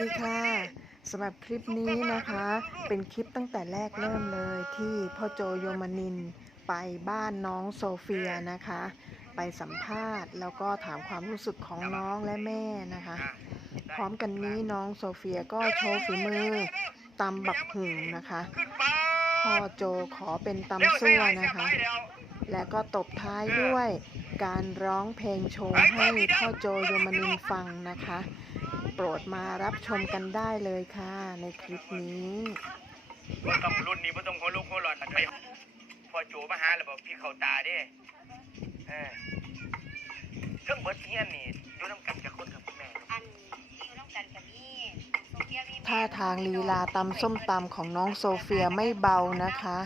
ดีค่ะสำหรับคลิปนี้นะคะ เป็นคลิปตั้งแต่แรกเริ่มเลยที่พ่อโจโยมานินไปบ้านน้องโซเฟียนะคะ ไปสัมภาษณ์ แล้วก็ถามความรู้สึกของน้องและแม่นะคะ พร้อมกันนี้น้องโซเฟียก็โชว์ฝีมือตำบักหุ่งนะคะพ่อโจขอเป็นตำซั่วนะคะ และก็ตบท้ายด้วยการร้องเพลงโชว์ให้พ่อโจโยมานินฟังนะคะ ปรดมารับชมกันได้เลยค่ะ ในคลิปนี้บ่ต้องรุ่นนี้บ่ต้องหัวลูกหัวหลอดไปพอโจมาหาแล้วบอกพี่เขาตาเด้เออเครื่องเบิดเฮียนนี่อยู่นำกันกับคนกับคุณแม่อันอยู่น้ำกันกับนี่โซเฟียมีท่าทางลีลาตำส้มตำของน้องโซเฟียไม่เบานะคะ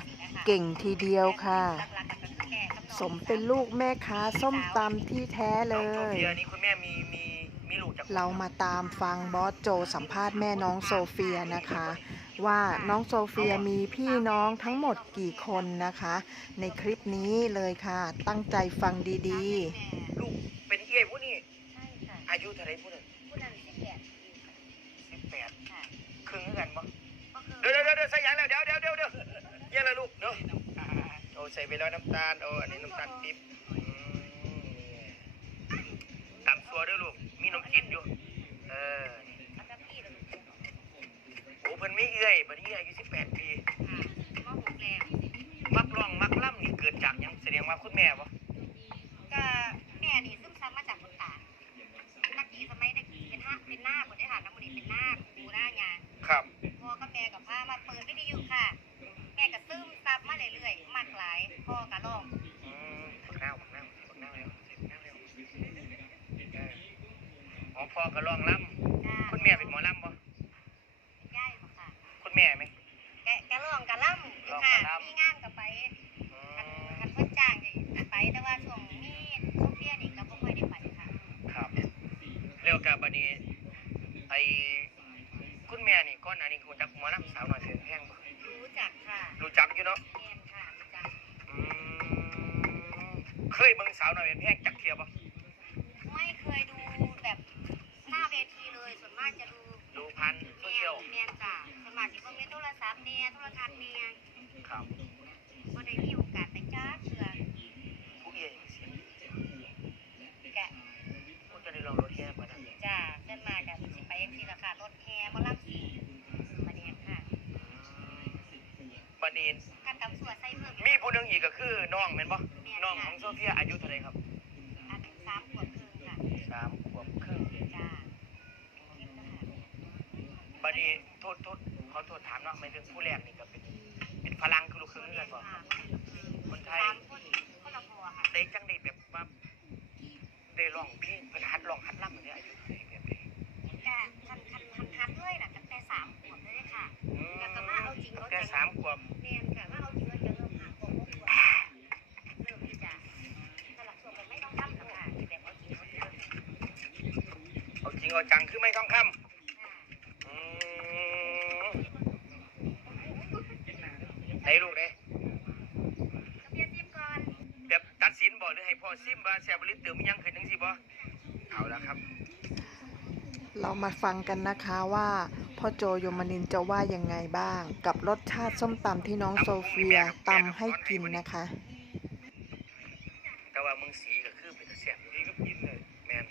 เก่งทีเดียวค่ะหลักๆก็คือแม่กับน้องสมเป็นลูกแม่ค้าส้มตำที่แท้เลน้องโซยเฟียนี่คุณแม่มีมีมีลูกจาก เรามาตามฟังบอสโจสัมภาษณ์แม่น้องโซเฟียนะคะ ว่าน้องโซเฟียมีพี่น้องทั้งหมดกี่คนนะคะ ในคลิปนี้เลยค่ะ ตั้งใจฟังดีลูกเป็นเอี้ยผู้นี่ใช่ค่ะอายุเท่าไหร่ผู้นั้นผู้นั้นสิบแปดปีค่ะ18ค่ะครึ่งคือกันบ่ก็คือเดี๋ยวเดี๋ยวเดี๋ยวใส่ยางแล้วเดี๋ยวเดี๋ยวเดี๋ยวเดี๋ยวเยี่ยละลูกเดี๋ยวโอ้ใส่ไปแล้วน้ำตาลโอ้อันนี้น้ำตาลปิ๊บอืมตามซัวด้วยลูก มีนมกินอยู่ เอออันดับพี่เลยค่ะโอ้เพิ่นไม่เอื้อยบัดนี้อายุ18ปี มหกแล้วมักร้องมักล่ำนี่เกิดจากหยังแสดงว่าคุณแม่บ่ก็แม่นี่ซึมซับมาจากคุณตานักกีสมัยเด็กเป็นห้าเป็นหน้าคนได้ค่ะน้ำมันนี่เป็นหน้าครูหน้างานครับ พ่อกับแม่กับพามาเปิดวิทยุค่ะ แม่ก็ซึมซับมาเรื่อยๆมากหลายพ่อก็ร้อง อืมบักนาวบักนาวบักนาวแล้วบักนาวแล้วเออ อ๋อพ่อก็ร้องล่จ้าำคุณแม่เป็นหมอล่ำบ่ย่ายบ่ค่ะคุณแม่ไหมแกแกร้องกะล่ำอยู่ค่ะร้องกะล่ำมีงานก็ไปอืคันมคันเพิ่นจ้างก็ไปแต่ว่าช่วงนี้โซเฟียนี่ก็บ่ค่อยได้ไปค่ะครับแล้วก็บัดนี้ไอ้คุณแม่นี่ก่อนหน้านี้คุณจักหมอล่ำสาวน้อยเสียงแพงบ่รู้จักค่ะรู้จักอยู่เนาะแม่นค่ะรู้จักอืมเคยเบิ่งสาวน้อยเป็นแพงจักเทียบ่ ไม่เคยดูแบบห น้าเวทีเลยส่วนมากจะดูดูพันโซแม่เชียลนแม่นจ้ะส่วนมากสิเบิ่งในโทรศัพท์แน่โทรทัศน์แน่ครับบ่ได้มีโอกาสไปจ้าเทื่อผู้เอ๋ยเสียงกะผู้จะได้ลองรถแค่บ่นั้นจ้าเดินมาก็สิไปจังซี่ล่ะค่ะรถแห่บ่รับสิมาเนี่ยค่ะบัดนี้การตำสัวใส่เพิ่มมีผู้หนึงอีกก็คือน้องแม่นบ่น้องของโซเฟียอายุเท่าไหร่ครับ อันสามขวบครึ่งค่ะ สามขวบครึ่ง จ้าคลิปนะคะ บั ดนี้โทษโทษขอโทษถามเนาะไม่ถึงผู้แรกนี่ก็เป็น เป็นฝรั่งคือลูกครึ่งเงินบ่คนไทยสามคนคนละพัวค่ะได้จังได้แบบว่าได้ร้องเพลงเป็นฮัดร้องฮัดล่ำอย่างนี้อายุเท่าไหร่แบบนี้กะคันคันคันคันเลยน่ะตั้งแต่สามขวบเลยค่ะอืมแล้วก็มาเอาจริงเอาจังแค่สามขวบเรียนค่ะว่าเอาจริงเอาจังเริ่มหาขวบหกขวบเริ่มที่จะสลักส่วนกันไม่ต้องทำหรอกค่ะแบบเอาจริงเอาจังเอาจริงเอาจังคือไม่ต้องคค่ะำอืมไหนลูกเนี่ย ก็เพียรซิมก่อน แบบตัดสินบ่หรือให้พ่อซิมว่า แซบริเติมมียังขึ้นจังสิบ่เอาละครับ เรามาฟังกันนะคะว่าพ่อโจโยมานินจะว่ายังไงบ้าง กับรสชาติส้มตำที่น้องโซเฟียตำให้กินนะคะ แต่ว่ามึงสีก็คือเป็นตาแซ่บอยู่นี่ก็กินเลยแม่น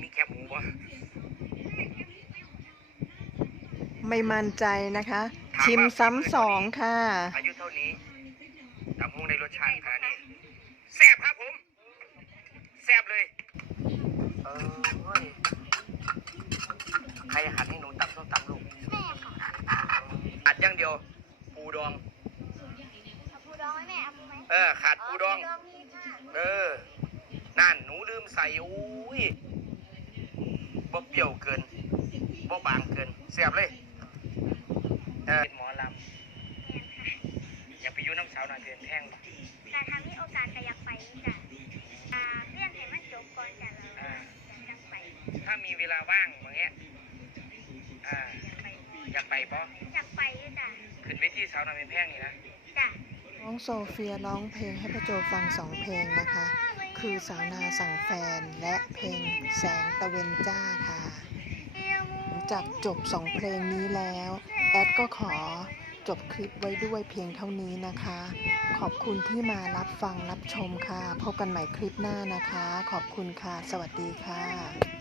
มีแคบหมูบ่ ไม่มั่นใจนะคะ ชิมซ้ำสองค่ะ อายุเท่านี้ตำพุงในรสชาติขนาดนี้แซ่บครับผมแซ่บเลยเออเว้ยใครหันให้หนูตำส้มตำลูกแม่ค่ะอัดอย่างเดียว ปูดองเอาปูดองไหมแม่เอาปูไหมเออขาดปูดองปูดองมีค่ะเออนั่นหนูลืมใส่อุ้ยบ่เปรี้ยวเกินบ่บางเกินแซ่บเลย เป็นหมอลำอยากไปยุ่น้ำสาวนาเดือนแท่งหรอแต่ถ้ามีโอกาสก็อยากไปจ้ะเพื่อนให้มันจบก่อนจ้ะเราจัไป ถ้ามีเวลาว่างอย่างเงี้ยอยากไปปะอยากไปจ้ะขึ้นเวทีสาวนาเดือนแท่งนี่นะจ้ะน้องโซเฟียร้องเพลงให้พระโจฟังสองเพลงนะคะ คือสาวนาสั่งแฟนและเพลงแสงตะเวนจ้าค่ะ จากจบสองเพลงนี้แล้ว แอดก็ขอจบคลิปไว้ด้วยเพียงเท่านี้นะคะ ขอบคุณที่มารับฟังรับชมค่ะ พบกันใหม่คลิปหน้านะคะ ขอบคุณค่ะ สวัสดีค่ะ